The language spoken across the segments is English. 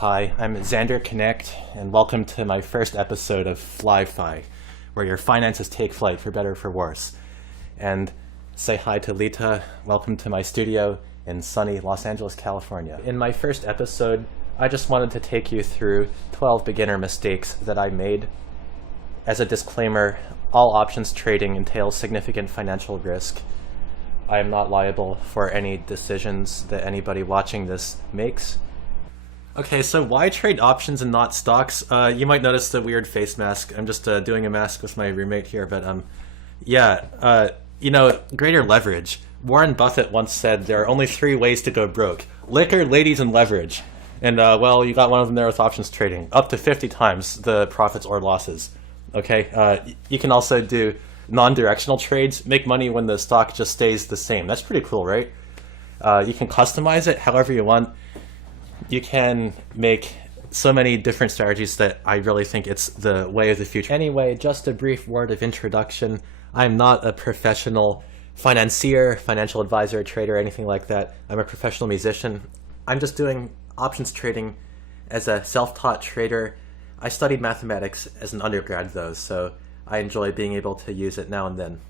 Hi, I'm Xander Connect, and welcome to my first episode of Fly-Fi, where your finances take flight for better or for worse. And say hi to Lita. Welcome to my studio in sunny Los Angeles, California. In my first episode, I just wanted to take you through 12 beginner mistakes that I made. As a disclaimer, all options trading entails significant financial risk. I am not liable for any decisions that anybody watching this makes. Okay, so why trade options and not stocks? You might notice the weird face mask. I'm just doing a mask with my roommate here, but greater leverage. Warren Buffett once said there are only 3 ways to go broke: liquor, ladies, and leverage. And well, you got one of them there with options trading, up to 50 times the profits or losses. Okay, you can also do non-directional trades, make money when the stock just stays the same. That's pretty cool, right? You can customize it however you want. You can make so many different strategies that I really think it's the way of the future. Anyway, just a brief word of introduction. I'm not a professional financier, financial advisor, trader, anything like that. I'm a professional musician. I'm just doing options trading as a self-taught trader. I studied mathematics as an undergrad though, so I enjoy being able to use it now and then.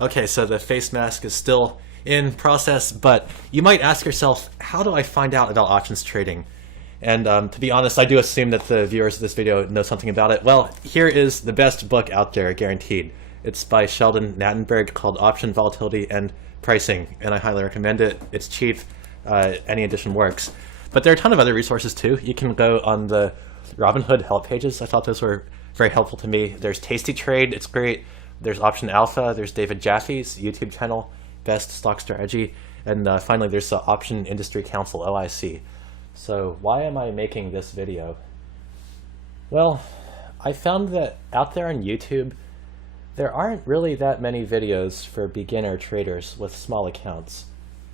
Okay, so the face mask is still in process, but you might ask yourself, how do I find out about options trading? And to be honest, I do assume that the viewers of this video know something about it. Well, here is the best book out there, guaranteed. It's by Sheldon Nattenberg, called Option Volatility and Pricing, and I highly recommend it. It's cheap, any edition works. But there are a ton of other resources too. You can go on the Robinhood help pages. I thought those were very helpful to me. There's Tastytrade, it's great. There's Option Alpha, there's David Jaffe's YouTube channel, Best Stock Strategy, and finally there's the Option Industry Council, OIC. So why am I making this video? Well, I found that out there on YouTube, there aren't really that many videos for beginner traders with small accounts,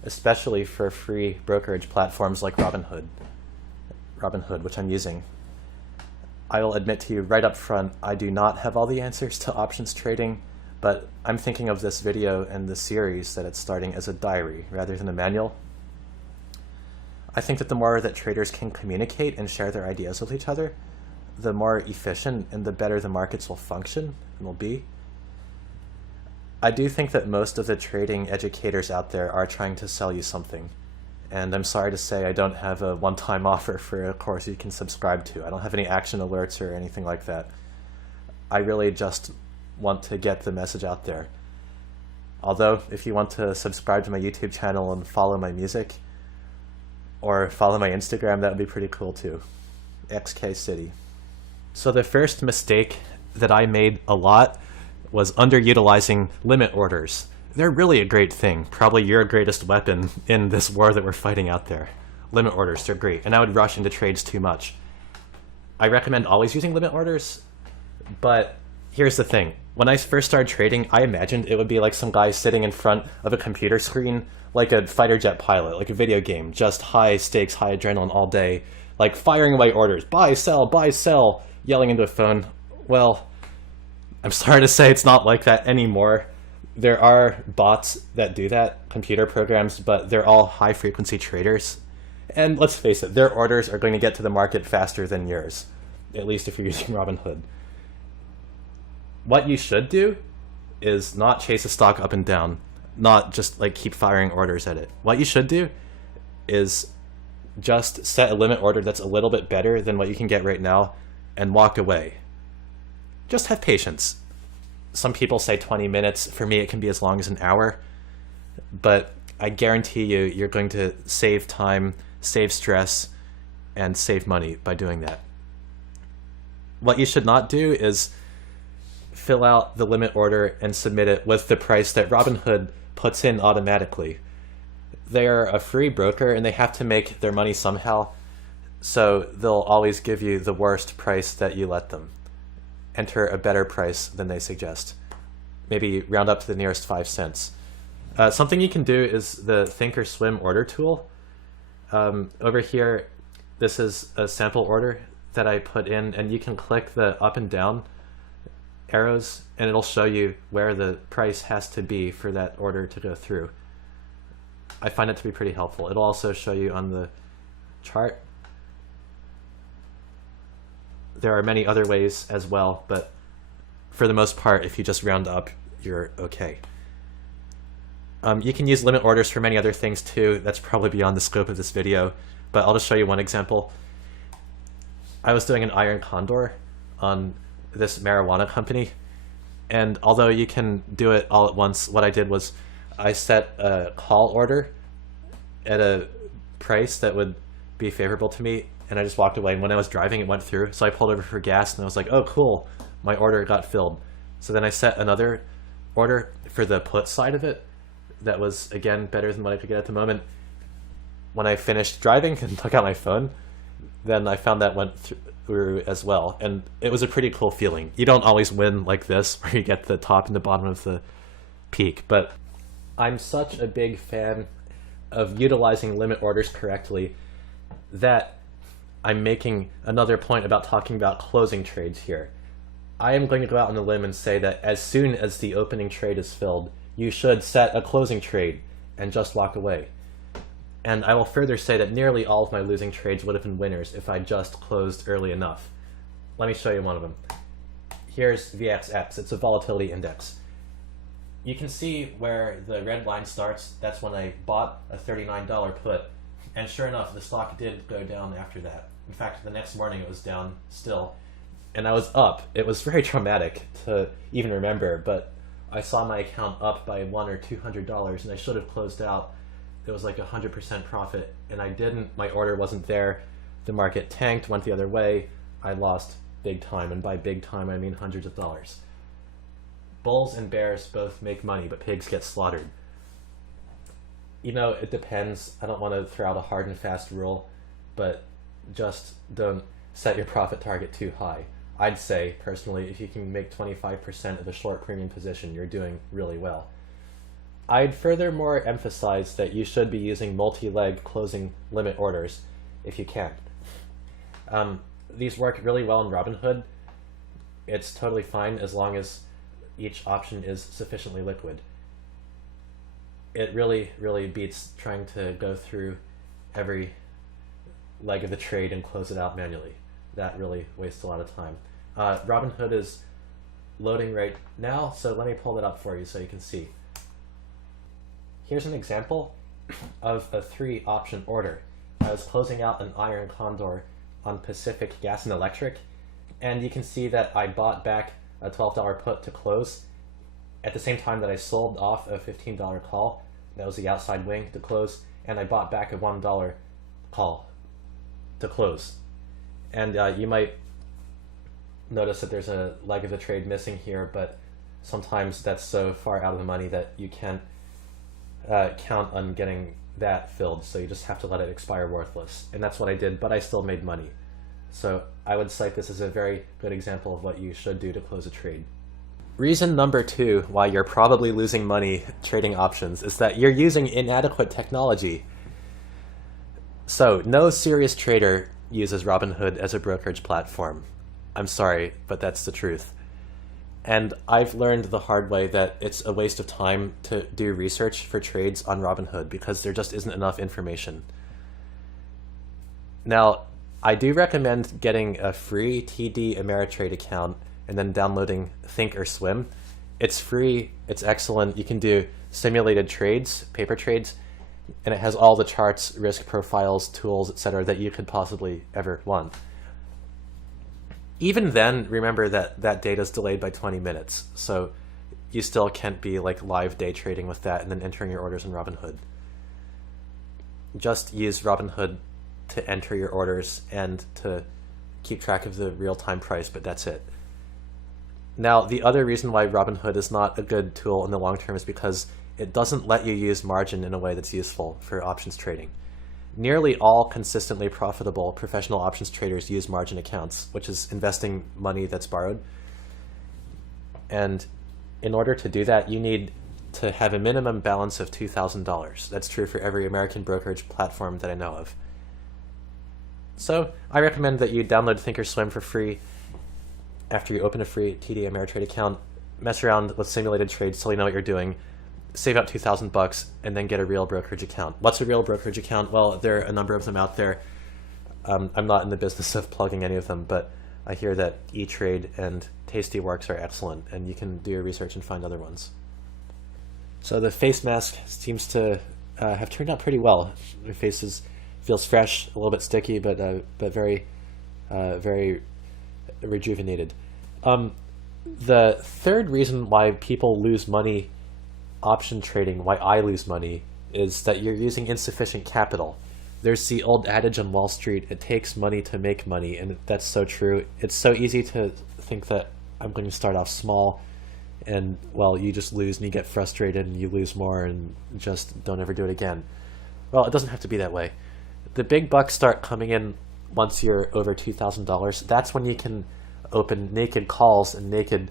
especially for free brokerage platforms like Robinhood, which I'm using. I will admit to you right up front, I do not have all the answers to options trading, but I'm thinking of this video and the series that it's starting as a diary rather than a manual. I think that the more that traders can communicate and share their ideas with each other, the more efficient and the better the markets will function and will be. I do think that most of the trading educators out there are trying to sell you something. And I'm sorry to say I don't have a one-time offer for a course you can subscribe to. I don't have any action alerts or anything like that. I really just want to get the message out there. Although, if you want to subscribe to my YouTube channel and follow my music, or follow my Instagram, that would be pretty cool too. XK City. So the first mistake that I made a lot was underutilizing limit orders. They're really a great thing, probably your greatest weapon in this war that we're fighting out there. Limit orders, they're great, and I would rush into trades too much. I recommend always using limit orders, but here's the thing. When I first started trading, I imagined it would be like some guy sitting in front of a computer screen, like a fighter jet pilot, like a video game, just high stakes, high adrenaline all day, like firing away orders, buy, sell, yelling into a phone. Well, I'm sorry to say it's not like that anymore. There are bots that do that, computer programs, but they're all high-frequency traders. And let's face it, their orders are going to get to the market faster than yours, at least if you're using Robinhood. What you should do is not chase a stock up and down, not just like keep firing orders at it. What you should do is just set a limit order that's a little bit better than what you can get right now and walk away. Just have patience. Some people say 20 minutes. For me, it can be as long as an hour. But I guarantee you, you're going to save time, save stress, and save money by doing that. What you should not do is fill out the limit order and submit it with the price that Robinhood puts in automatically. They are a free broker and they have to make their money somehow, so they'll always give you the worst price that you let them. Enter a better price than they suggest. Maybe round up to the nearest 5 cents. Something you can do is the Thinkorswim order tool. Over here, this is a sample order that I put in, and you can click the up and down arrows and it'll show you where the price has to be for that order to go through. I find it to be pretty helpful. It'll also show you on the chart There are many other ways as well, but for the most part, if you just round up, you're okay. You can use limit orders for many other things too. That's probably beyond the scope of this video, but I'll just show you one example. I was doing an iron condor on this marijuana company, and although you can do it all at once, what I did was I set a call order at a price that would be favorable to me, and I just walked away, and when I was driving it went through, so I pulled over for gas and I was like, oh cool, my order got filled. So then I set another order for the put side of it that was, again, better than what I could get at the moment. When I finished driving and took out my phone, then I found that went through as well, and it was a pretty cool feeling. You don't always win like this, where you get the top and the bottom of the peak, but I'm such a big fan of utilizing limit orders correctly that I'm making another point about talking about closing trades here. I am going to go out on a limb and say that as soon as the opening trade is filled, you should set a closing trade and just walk away. And I will further say that nearly all of my losing trades would have been winners if I just closed early enough. Let me show you one of them. Here's VXX. It's a volatility index. You can see where the red line starts. That's when I bought a $39 put. And sure enough, the stock did go down after that. In fact, the next morning it was down still. And I was up. It was very traumatic to even remember, but I saw my account up by $100 or $200, and I should have closed out. It was like 100% profit, and I didn't. My order wasn't there. The market tanked, went the other way. I lost big time, and by big time I mean hundreds of dollars. Bulls and bears both make money, but pigs get slaughtered. You know, it depends. I don't want to throw out a hard and fast rule, but just don't set your profit target too high. I'd say, personally, if you can make 25% of a short premium position, you're doing really well. I'd furthermore emphasize that you should be using multi-leg closing limit orders if you can. These work really well in Robinhood. It's totally fine as long as each option is sufficiently liquid. It really, really beats trying to go through every leg of the trade and close it out manually. That really wastes a lot of time. Robinhood is loading right now, so let me pull it up for you so you can see. Here's an example of a 3-option order. I was closing out an iron condor on Pacific Gas and Electric, and you can see that I bought back a $12 put to close at the same time that I sold off a $15 call. That was the outside wing to close, and I bought back a $1 call to close. And you might notice that there's a leg of the trade missing here, but sometimes that's so far out of the money that you can't count on getting that filled, so you just have to let it expire worthless. And that's what I did, but I still made money. So I would cite this as a very good example of what you should do to close a trade. Reason number 2 why you're probably losing money trading options is that you're using inadequate technology. So no serious trader uses Robinhood as a brokerage platform. I'm sorry, but that's the truth. And I've learned the hard way that it's a waste of time to do research for trades on Robinhood because there just isn't enough information. Now, I do recommend getting a free TD Ameritrade account and then downloading Thinkorswim. It's free, it's excellent. You can do simulated trades, paper trades, and it has all the charts, risk profiles, tools, etc. that you could possibly ever want. Even then, remember that that data is delayed by 20 minutes, so you still can't be like live day trading with that and then entering your orders in Robinhood. Just use Robinhood to enter your orders and to keep track of the real-time price, but that's it. Now, the other reason why Robinhood is not a good tool in the long term is because it doesn't let you use margin in a way that's useful for options trading. Nearly all consistently profitable professional options traders use margin accounts, which is investing money that's borrowed. And in order to do that, you need to have a minimum balance of $2,000. That's true for every American brokerage platform that I know of. So I recommend that you download Thinkorswim for free after you open a free TD Ameritrade account, mess around with simulated trades so you know what you're doing, save up $2,000 and then get a real brokerage account. What's a real brokerage account? Well, there are a number of them out there. I'm not in the business of plugging any of them, but I hear that E-Trade and Tastyworks are excellent, and you can do your research and find other ones. So the face mask seems to have turned out pretty well. My face feels fresh, a little bit sticky, but very very rejuvenated. The third reason why people lose money option trading, why I lose money, is that you're using insufficient capital. There's the old adage on Wall Street, it takes money to make money, and that's so true. It's so easy to think that I'm going to start off small, and, well, you just lose and you get frustrated and you lose more and just don't ever do it again. Well, it doesn't have to be that way. The big bucks start coming in once you're over $2,000. That's when you can open naked calls and naked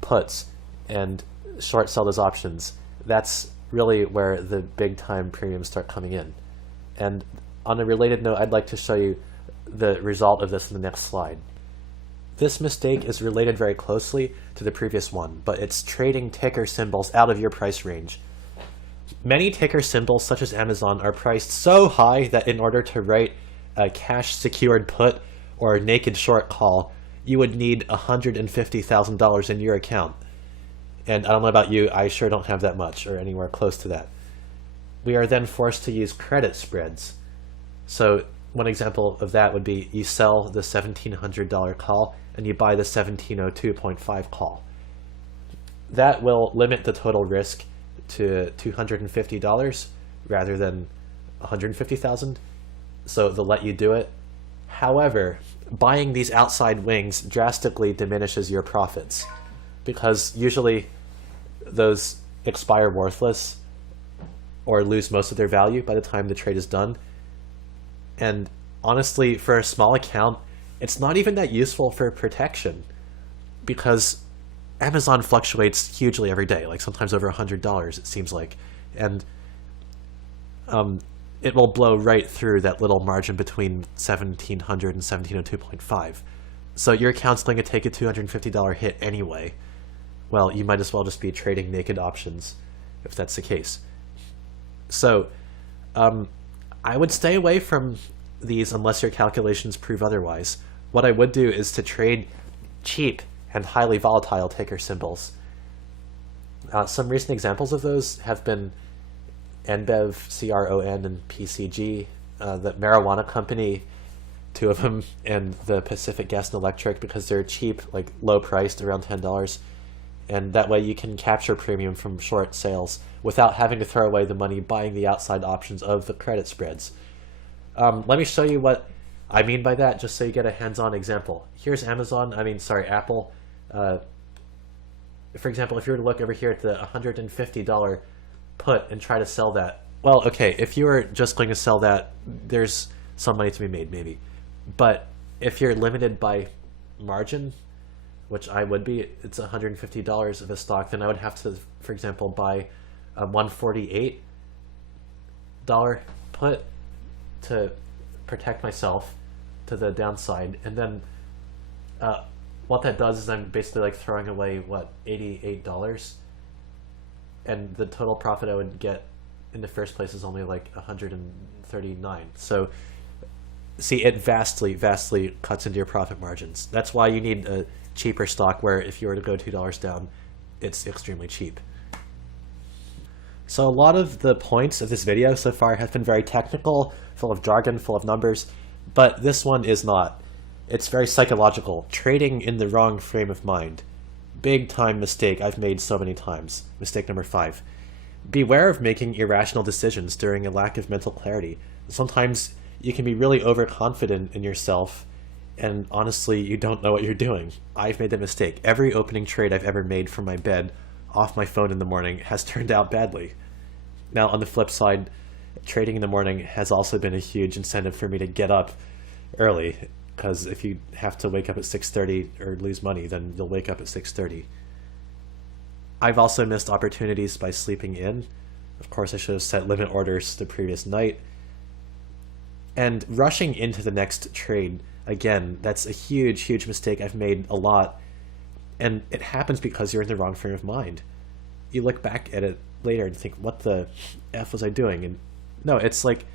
puts and short sell those options. That's really where the big time premiums start coming in. And on a related note, I'd like to show you the result of this in the next slide. This mistake is related very closely to the previous one, but it's trading ticker symbols out of your price range. Many ticker symbols, such as Amazon, are priced so high that in order to write a cash secured put or a naked short call, you would need $150,000 in your account. And I don't know about you, I sure don't have that much or anywhere close to that. We are then forced to use credit spreads. So one example of that would be you sell the $1,700 call and you buy the 1702.5 call. That will limit the total risk to $250 rather than $150,000. So they'll let you do it. However, buying these outside wings drastically diminishes your profits because usually those expire worthless or lose most of their value by the time the trade is done. And honestly, for a small account, it's not even that useful for protection because Amazon fluctuates hugely every day, like sometimes over $100 it seems like. And it will blow right through that little margin between 1700 and 1702.5. So your account's going to take a $250 hit anyway. Well, you might as well just be trading naked options if that's the case. So I would stay away from these unless your calculations prove otherwise. What I would do is to trade cheap and highly volatile ticker symbols. Some recent examples of those have been NBEV, CRON, and PCG, the marijuana company, two of them, and the Pacific Gas and Electric, because they're cheap, like low priced, around $10. And that way you can capture premium from short sales without having to throw away the money buying the outside options of the credit spreads. Let me show you what I mean by that, just so you get a hands-on example. Here's Apple. For example, if you were to look over here at the $150 put and try to sell that, well, okay, if you were just going to sell that, there's some money to be made, maybe. But if you're limited by margin, which I would be, it's $150 of a stock, then I would have to, for example, buy a $148 put to protect myself to the downside. And then what that does is I'm basically like throwing away, what, $88? And the total profit I would get in the first place is only like $139. So see, it vastly cuts into your profit margins. That's why you need a cheaper stock where if you were to go $2 down, it's extremely cheap. So a lot of the points of this video so far have been very technical, full of jargon, full of numbers, but this one is not. It's very psychological, trading in the wrong frame of mind. Big time mistake I've made so many times. Mistake number 5. Beware of making irrational decisions during a lack of mental clarity. Sometimes you can be really overconfident in yourself and honestly you don't know what you're doing. I've made that mistake. Every opening trade I've ever made from my bed off my phone in the morning has turned out badly. Now on the flip side, trading in the morning has also been a huge incentive for me to get up early, because if you have to wake up at 6:30 or lose money, then you'll wake up at 6:30. I've also missed opportunities by sleeping in. Of course, I should have set limit orders the previous night. And rushing into the next trade, again, that's a huge mistake I've made a lot. And it happens because you're in the wrong frame of mind. You look back at it later and think, what the F was I doing? And no, it's like,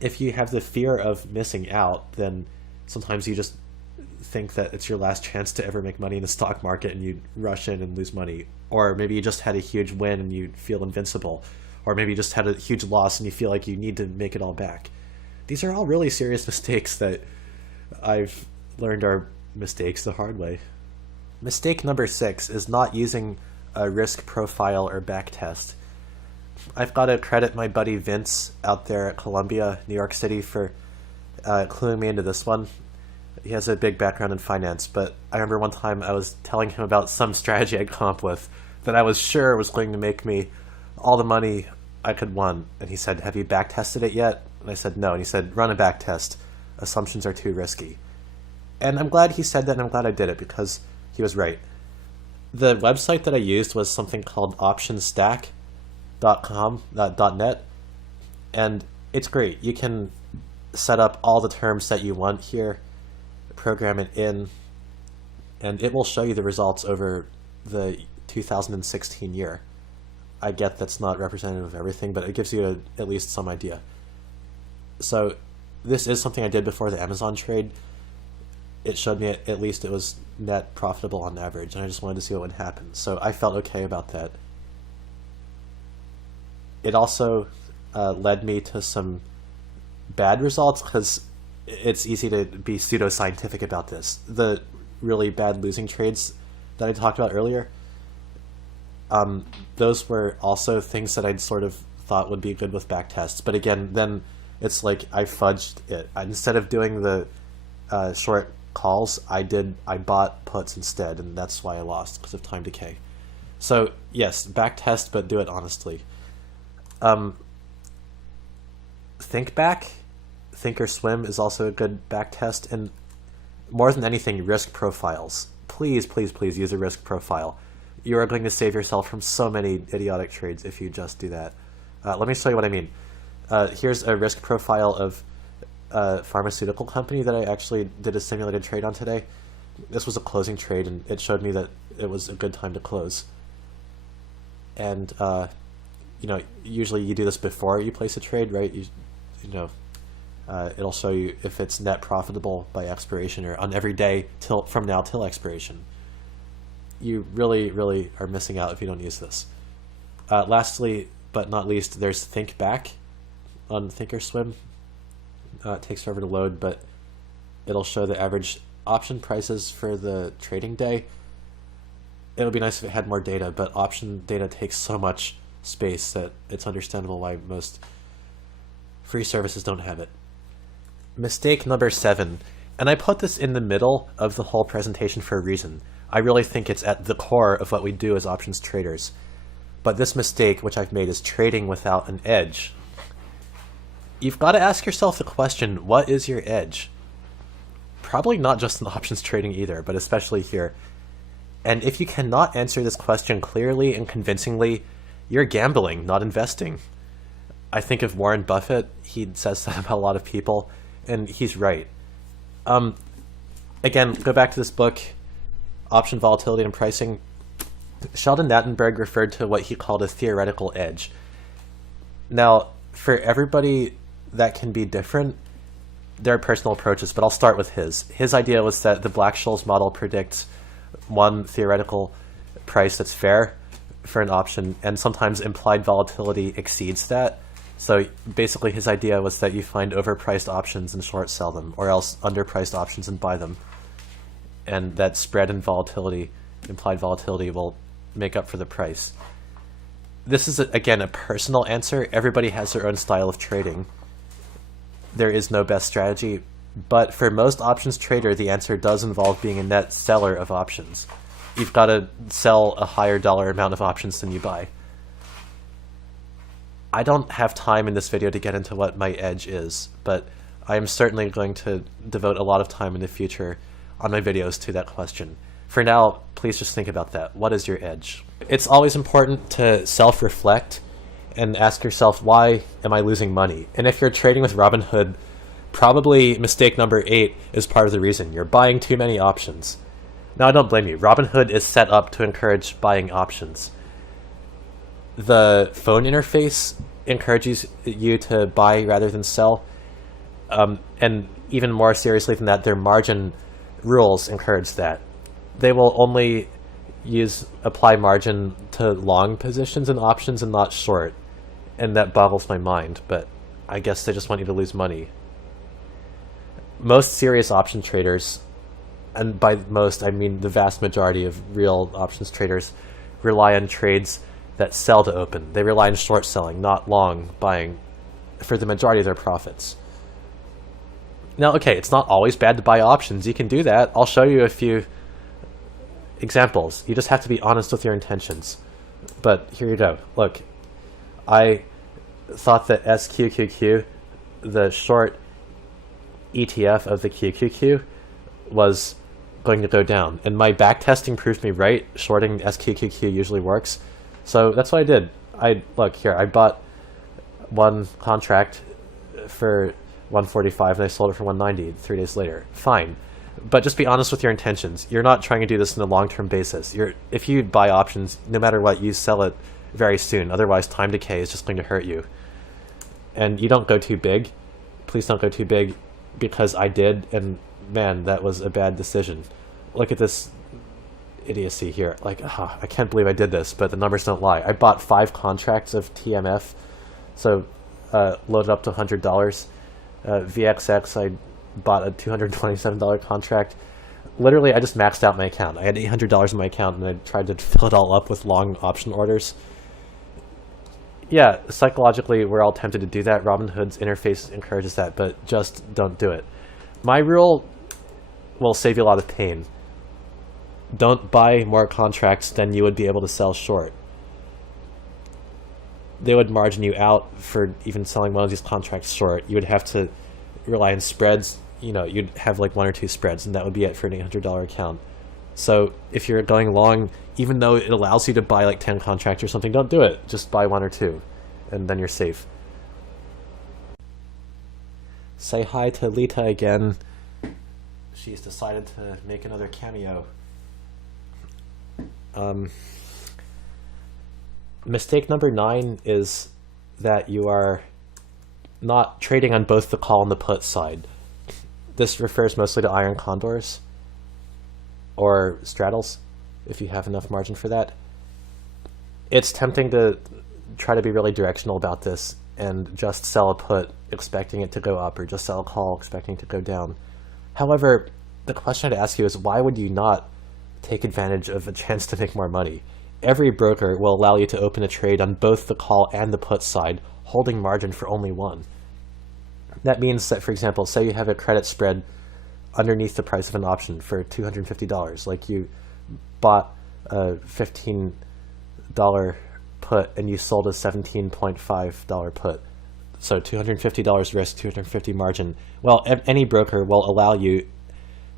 if you have the fear of missing out, then sometimes you just think that it's your last chance to ever make money in the stock market and you rush in and lose money. Or maybe you just had a huge win and you feel invincible. Or maybe you just had a huge loss and you feel like you need to make it all back. These are all really serious mistakes that I've learned are mistakes the hard way. Mistake number 6 is not using a risk profile or backtest. I've got to credit my buddy Vince out there at Columbia, New York City, for cluing me into this one. He has a big background in finance, but I remember one time I was telling him about some strategy I'd come up with that I was sure was going to make me all the money I could win. And he said, "Have you backtested it yet?" And I said, "No." And he said, "Run a backtest. Assumptions are too risky." And I'm glad he said that, and I'm glad I did it, because he was right. The website that I used was something called optionstack.com.net, and it's great. You can set up all the terms that you want here, program it in, and it will show you the results over the 2016 year. I get that's not representative of everything, but it gives you at least some idea. So this is something I did before the Amazon trade. It showed me at least it was net profitable on average, and I just wanted to see what would happen. So I felt okay about that. It also led me to some bad results, because it's easy to be pseudoscientific about this. The really bad losing trades that I talked about earlier, those were also things that I'd sort of thought would be good with backtests. But again, then it's like I fudged it. Instead of doing the short calls, I bought puts instead, and that's why I lost, because of time decay. So yes, backtest, but do it honestly. Think back. Thinkorswim is also a good backtest, and more than anything, risk profiles. Please, please, please use a risk profile. You are going to save yourself from so many idiotic trades if you just do that. Let me show you what I mean. Here's a risk profile of a pharmaceutical company that I actually did a simulated trade on today. This was a closing trade, and it showed me that it was a good time to close. And usually you do this before you place a trade, right? It'll show you if it's net profitable by expiration, or on every day from now till expiration. You really, really are missing out if you don't use this. Lastly, but not least, there's Think Back on Thinkorswim. It takes forever to load, but it'll show the average option prices for the trading day. It would be nice if it had more data, but option data takes so much space that it's understandable why most free services don't have it. Mistake number 7, and I put this in the middle of the whole presentation for a reason. I really think it's at the core of what we do as options traders. But this mistake, which I've made, is trading without an edge. You've got to ask yourself the question, what is your edge? Probably not just in options trading either, but especially here. And if you cannot answer this question clearly and convincingly, you're gambling, not investing. I think of Warren Buffett. He says that about a lot of people, and he's right. Again, go back to this book, Option Volatility and Pricing. Sheldon Nattenberg referred to what he called a theoretical edge. Now, for everybody, that can be different. There are personal approaches, but I'll start with his. His idea was that the Black-Scholes model predicts one theoretical price that's fair for an option, and sometimes implied volatility exceeds that. So basically his idea was that you find overpriced options and short sell them, or else underpriced options and buy them. And that spread in volatility, implied volatility, will make up for the price. This is, again, a personal answer. Everybody has their own style of trading. There is no best strategy, but for most options trader, the answer does involve being a net seller of options. You've got to sell a higher dollar amount of options than you buy. I don't have time in this video to get into what my edge is, but I am certainly going to devote a lot of time in the future on my videos to that question. For now, please just think about that. What is your edge? It's always important to self-reflect and ask yourself, why am I losing money? And if you're trading with Robinhood, probably mistake number 8 is part of the reason. You're buying too many options. Now, I don't blame you. Robinhood is set up to encourage buying options. The phone interface encourages you to buy rather than sell. And even more seriously than that, their margin rules encourage that. They will only apply margin to long positions in options and not short. And that boggles my mind, but I guess they just want you to lose money. Most serious option traders, and by most I mean the vast majority of real options traders, rely on trades that sell to open. They rely on short selling, not long buying, for the majority of their profits. Now, okay, it's not always bad to buy options. You can do that. I'll show you a few examples. You just have to be honest with your intentions. But here you go. Look, I thought that SQQQ, the short ETF of the QQQ, was going to go down. And my backtesting proved me right. Shorting SQQQ usually works. So that's what I did. Look here, I bought one contract for 145 and I sold it for 190 3 days later. Fine. But just be honest with your intentions. You're not trying to do this on a long-term basis. If you buy options, no matter what, you sell it very soon. Otherwise, time decay is just going to hurt you. And you don't go too big. Please don't go too big, because I did, and man, that was a bad decision. Look at this idiocy here. Like, I can't believe I did this, but the numbers don't lie. I bought 5 contracts of TMF, so loaded up to $100. VXX, I bought a $227 contract. Literally, I just maxed out my account. I had $800 in my account, and I tried to fill it all up with long option orders. Yeah, psychologically, we're all tempted to do that. Robinhood's interface encourages that, but just don't do it. My rule will save you a lot of pain. Don't buy more contracts than you would be able to sell short. They would margin you out for even selling one of these contracts short. You would have to rely on spreads. You'd have like 1 or 2 spreads, and that would be it for an $800 account. So if you're going long, even though it allows you to buy like 10 contracts or something, don't do it. Just buy 1 or 2, and then you're safe. Say hi to Lita again. She's decided to make another cameo. Mistake number 9 is that you are not trading on both the call and the put side. This refers mostly to iron condors or straddles, if you have enough margin for that. It's tempting to try to be really directional about this and just sell a put expecting it to go up, or just sell a call expecting it to go down. However, the question I'd ask you is, why would you not take advantage of a chance to make more money? Every broker will allow you to open a trade on both the call and the put side, holding margin for only one. That means that, for example, say you have a credit spread underneath the price of an option for $250. Like, you bought a $15 put and you sold a $17.5 put. So $250 risk, $250 margin. Well, any broker will allow you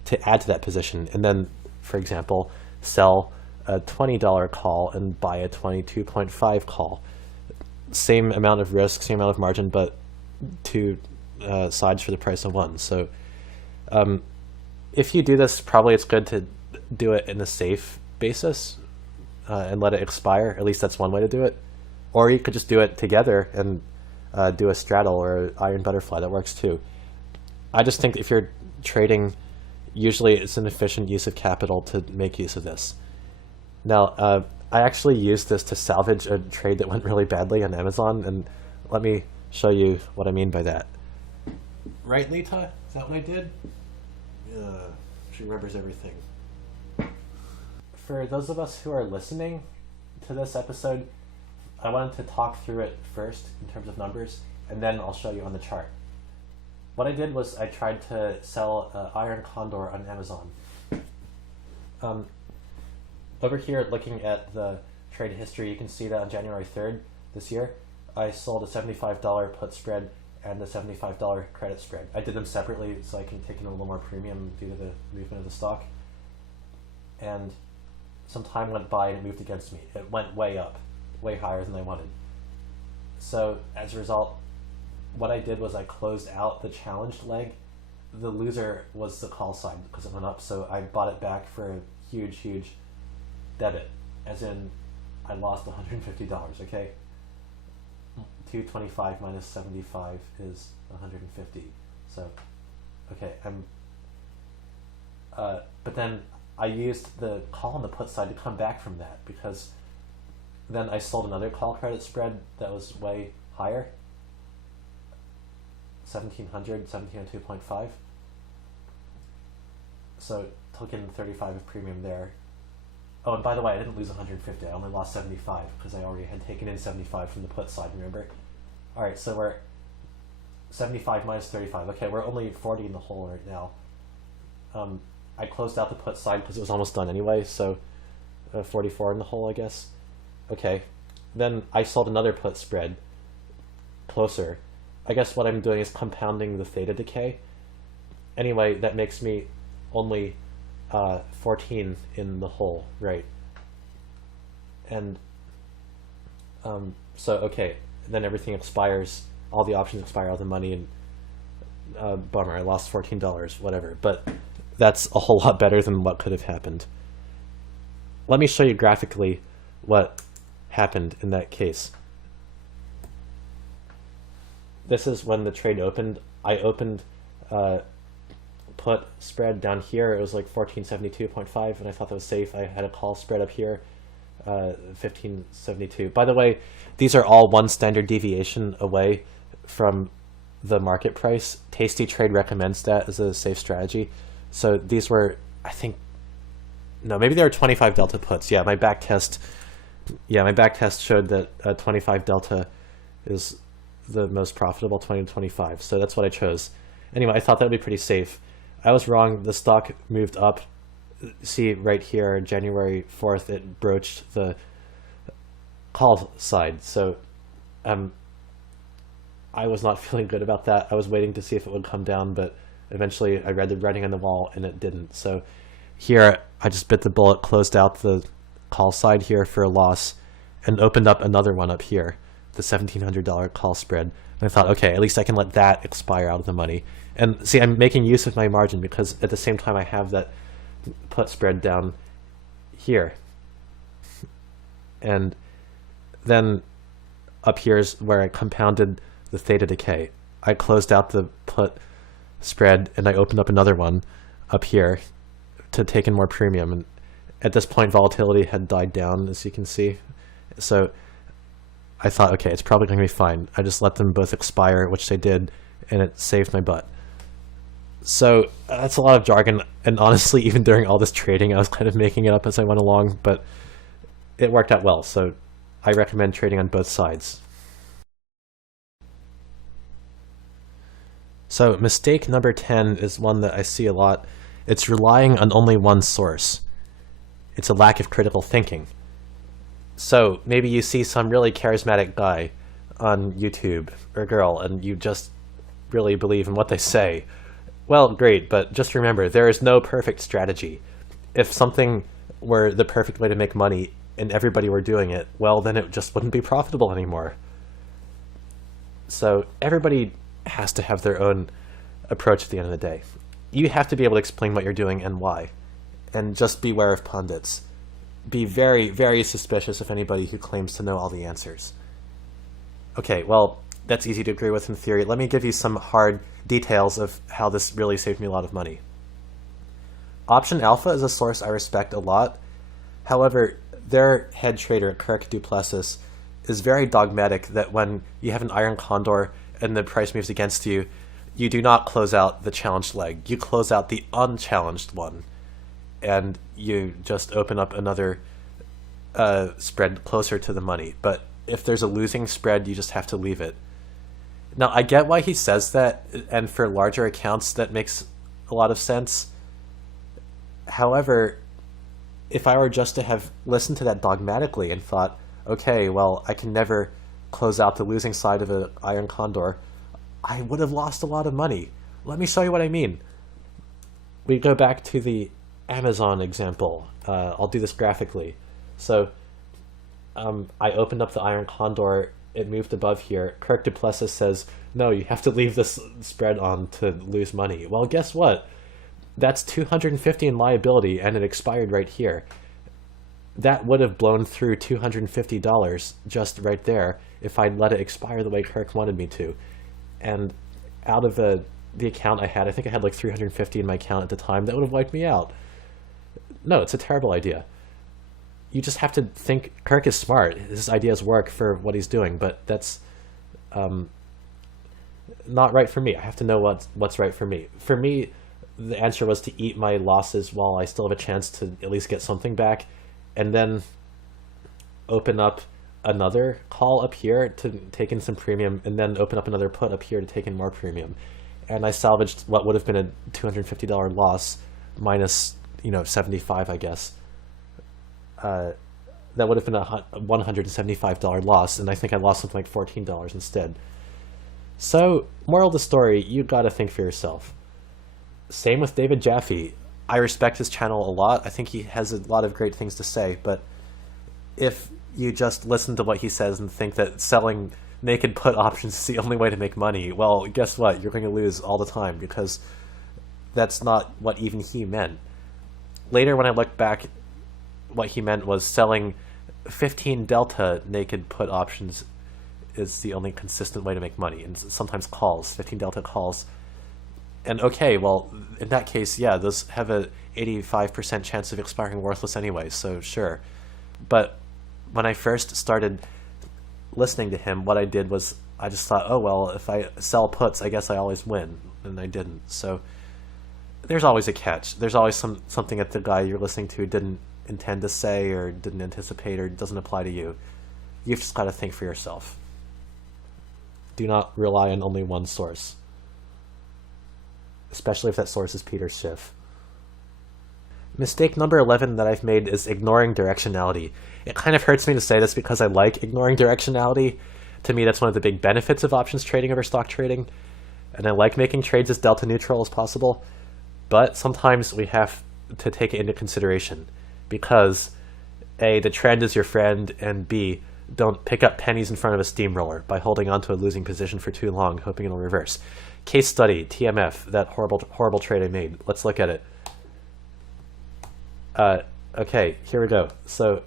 to add to that position and then, for example, sell a $20 call and buy a $22.5 call. Same amount of risk, same amount of margin, but 2 sides for the price of 1. So if you do this, probably it's good to do it in a safe basis and let it expire. At least that's one way to do it. Or you could just do it together and do a straddle or an iron butterfly. That works too. I just think if you're trading, usually it's an efficient use of capital to make use of this. Now, I actually used this to salvage a trade that went really badly on Amazon, and let me show you what I mean by that. Right, Lita? Is that what I did? She remembers everything. For those of us who are listening to this episode, I wanted to talk through it first in terms of numbers, and then I'll show you on the chart. What I did was I tried to sell Iron Condor on Amazon. Over here, looking at the trade history, you can see that on January 3rd this year, I sold a $75 put spread and a $75 credit spread. I did them separately so I can take in a little more premium due to the movement of the stock. And some time went by and it moved against me. It went way up, way higher than I wanted. So as a result, what I did was I closed out the challenged leg. The loser was the call side because it went up, so I bought it back for a huge, huge debit, as in I lost $150, okay? 225 minus 75 is 150. So, okay, But then I used the call on the put side to come back from that, because then I sold another call credit spread that was way higher, 1700, 1702.5. So took in 35 of premium there. Oh, and by the way, I didn't lose 150. I only lost 75 because I already had taken in 75 from the put side, remember? All right, so we're 75 minus 35. Okay, we're only 40 in the hole right now. I closed out the put side because it was almost done anyway, so 44 in the hole, I guess. Okay, then I sold another put spread closer. I guess what I'm doing is compounding the theta decay. Anyway, that makes me only 14 in the hole, right? And so, okay, then everything expires, all the options expire, all the money, and bummer, I lost $14, whatever. But that's a whole lot better than what could have happened. Let me show you graphically what happened in that case. This is when the trade opened. I opened put spread down here. It was like 1472.5, and I thought that was safe. I had a call spread up here, 1572. By the way, these are all one standard deviation away from the market price. Tastytrade recommends that as a safe strategy. So these were, I think, no, maybe they were 25 delta puts. Yeah, my back test showed that 25 delta is the most profitable, 20 to 25. So that's what I chose. Anyway, I thought that would be pretty safe. I was wrong. The stock moved up. See right here, January 4th, it broached the call side. So I was not feeling good about that. I was waiting to see if it would come down, but eventually I read the writing on the wall and it didn't. So here I just bit the bullet, closed out the call side here for a loss, and opened up another one up here, the $1,700 call spread. And I thought, okay, at least I can let that expire out of the money. And see, I'm making use of my margin because at the same time I have that put spread down here. And then up here is where I compounded the theta decay. I closed out the put spread and I opened up another one up here to take in more premium. And at this point, volatility had died down, as you can see. So I thought, okay, it's probably going to be fine. I just let them both expire, which they did, and it saved my butt. So that's a lot of jargon, and honestly, even during all this trading, I was kind of making it up as I went along, but it worked out well, so I recommend trading on both sides. So mistake number 10 is one that I see a lot. It's relying on only one source. It's a lack of critical thinking. So maybe you see some really charismatic guy on YouTube or girl and you just really believe in what they say. Well, great, but just remember, there is no perfect strategy. If something were the perfect way to make money and everybody were doing it, well, then it just wouldn't be profitable anymore. So everybody has to have their own approach at the end of the day. You have to be able to explain what you're doing and why. And just beware of pundits. Be very, very suspicious of anybody who claims to know all the answers. Okay, well, that's easy to agree with in theory. Let me give you some hard details of how this really saved me a lot of money. Option Alpha is a source I respect a lot. However, their head trader, Kirk Duplessis, is very dogmatic that when you have an iron condor and the price moves against you, you do not close out the challenged leg. You close out the unchallenged one. And you just open up another spread closer to the money. But if there's a losing spread, you just have to leave it. Now, I get why he says that, and for larger accounts, that makes a lot of sense. However, if I were just to have listened to that dogmatically and thought, okay, well, I can never close out the losing side of an iron condor, I would have lost a lot of money. Let me show you what I mean. We go back to the Amazon example. I'll do this graphically. So I opened up the iron condor, it moved above here. Kirk Duplessis says, no, you have to leave this spread on to lose money. Well, guess what? That's $250 in liability and it expired right here. That would have blown through $250 just right there if I'd let it expire the way Kirk wanted me to. And out of a the account I had. I think I had like 350 in my account at the time. That would have wiped me out. No, it's a terrible idea. You just have to think. Kirk is smart. His ideas work for what he's doing, but that's not right for me. I have to know what's right for me. For me, the answer was to eat my losses while I still have a chance to at least get something back, and then open up another call up here to take in some premium, and then open up another put up here to take in more premium. And I salvaged what would have been a $250 loss minus, 75, I guess. That would have been a $175 loss, and I think I lost something like $14 instead. So, moral of the story, you gotta think for yourself. Same with David Jaffe. I respect his channel a lot. I think he has a lot of great things to say, but if you just listen to what he says and think that selling naked put options is the only way to make money, well, guess what? You're going to lose all the time, because that's not what even he meant. Later, when I looked back, what he meant was selling 15 delta naked put options is the only consistent way to make money, and sometimes calls, 15 delta calls. And okay, well, in that case, yeah, those have a 85% chance of expiring worthless anyway, so sure. But when I first started listening to him, what I did was I just thought, oh, well, if I sell puts, I guess I always win, and I didn't. So there's always a catch. There's always something that the guy you're listening to didn't intend to say or didn't anticipate or doesn't apply to you. You've just got to think for yourself. Do not rely on only one source, especially if that source is Peter Schiff. Mistake number 11 that I've made is ignoring directionality. It kind of hurts me to say this because I like ignoring directionality. To me, that's one of the big benefits of options trading over stock trading, and I like making trades as delta neutral as possible, but sometimes we have to take it into consideration because A, the trend is your friend, and B, don't pick up pennies in front of a steamroller by holding onto a losing position for too long, hoping it'll reverse. Case study, TMF, that horrible trade I made. Let's look at it. Okay, here we go. So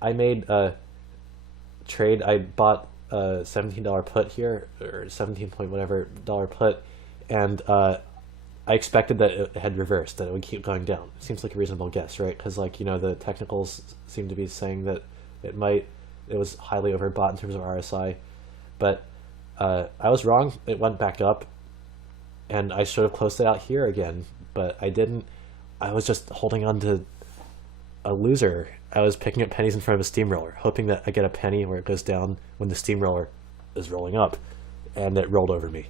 I made a trade. I bought a $17 put here, or 17 point whatever dollar put, and I expected that it had reversed, that it would keep going down. It seems like a reasonable guess, right? Because the technicals seem to be saying that it was highly overbought in terms of RSI, but I was wrong. It went back up, and I should have closed it out here again, but I didn't. I was just holding on to a loser. I was picking up pennies in front of a steamroller, hoping that I get a penny where it goes down when the steamroller is rolling up, and it rolled over me.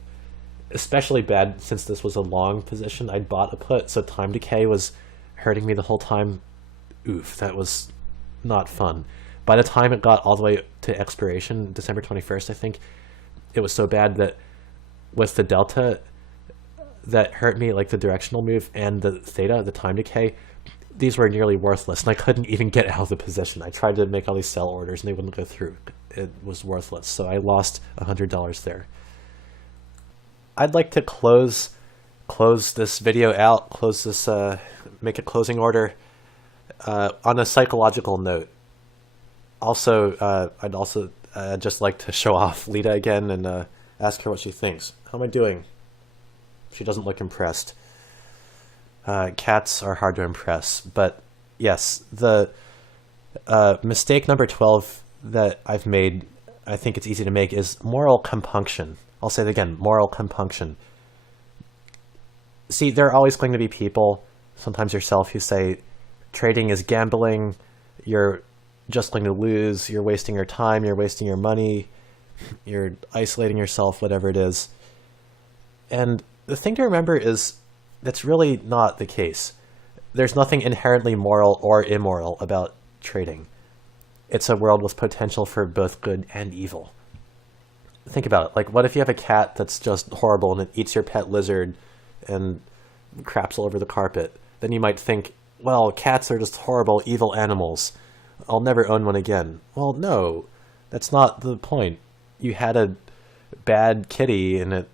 Especially bad since this was a long position. I'd bought a put, so time decay was hurting me the whole time. Oof, that was not fun. By the time it got all the way to expiration, December 21st, I think, it was so bad that with the delta that hurt me, like the directional move and the theta, the time decay, these were nearly worthless, and I couldn't even get out of the position. I tried to make all these sell orders, and they wouldn't go through. It was worthless, so I lost $100 there. I'd like to close this video out, make a closing order on a psychological note. Also, I'd also just like to show off Lita again and ask her what she thinks. How am I doing? She doesn't look impressed. Cats are hard to impress, but yes, the mistake number 12 that I've made, I think it's easy to make, is moral compunction. I'll say it again, moral compunction. See, there are always going to be people, sometimes yourself, who say trading is gambling, you're just going to lose, you're wasting your time, you're wasting your money, you're isolating yourself, whatever it is. And the thing to remember is that's really not the case. There's nothing inherently moral or immoral about trading. It's a world with potential for both good and evil. Think about it. Like, what if you have a cat that's just horrible and it eats your pet lizard and craps all over the carpet? Then you might think, well, cats are just horrible, evil animals. I'll never own one again. Well, no, that's not the point. You had a bad kitty and it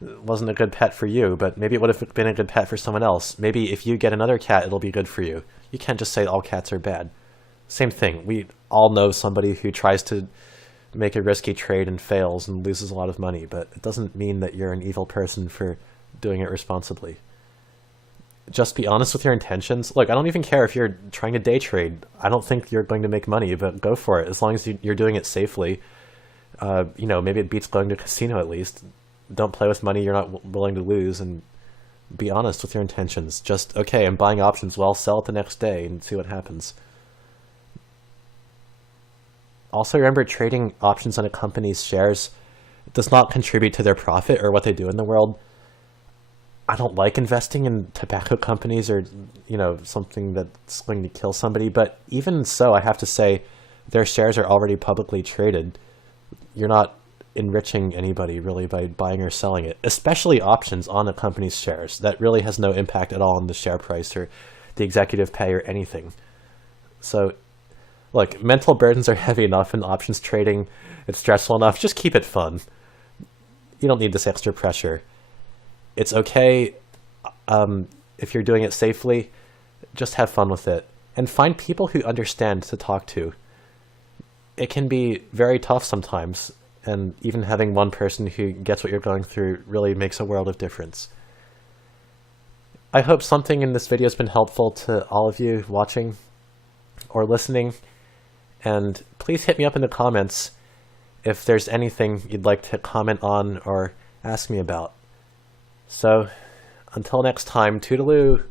wasn't a good pet for you, but maybe it would have been a good pet for someone else. Maybe if you get another cat, it'll be good for you. You can't just say all cats are bad. Same thing. We all know somebody who tries to make a risky trade and fails and loses a lot of money, but it doesn't mean that you're an evil person for doing it responsibly. Just be honest with your intentions. Look, I don't even care if you're trying to day trade. I don't think you're going to make money, but go for it. As long as you're doing it safely, maybe it beats going to a casino at least. Don't play with money you're not willing to lose, and be honest with your intentions. Just, okay, I'm buying options, well, sell it the next day and see what happens. Also, remember, trading options on a company's shares does not contribute to their profit or what they do in the world. I don't like investing in tobacco companies or, something that's going to kill somebody. But even so, I have to say, their shares are already publicly traded. You're not enriching anybody really by buying or selling it, especially options on a company's shares. That really has no impact at all on the share price or the executive pay or anything. So, look, mental burdens are heavy enough in options trading. It's stressful enough. Just keep it fun. You don't need this extra pressure. It's okay if you're doing it safely. Just have fun with it. And find people who understand to talk to. It can be very tough sometimes, and even having one person who gets what you're going through really makes a world of difference. I hope something in this video has been helpful to all of you watching or listening. And please hit me up in the comments if there's anything you'd like to comment on or ask me about. So, until next time, toodaloo!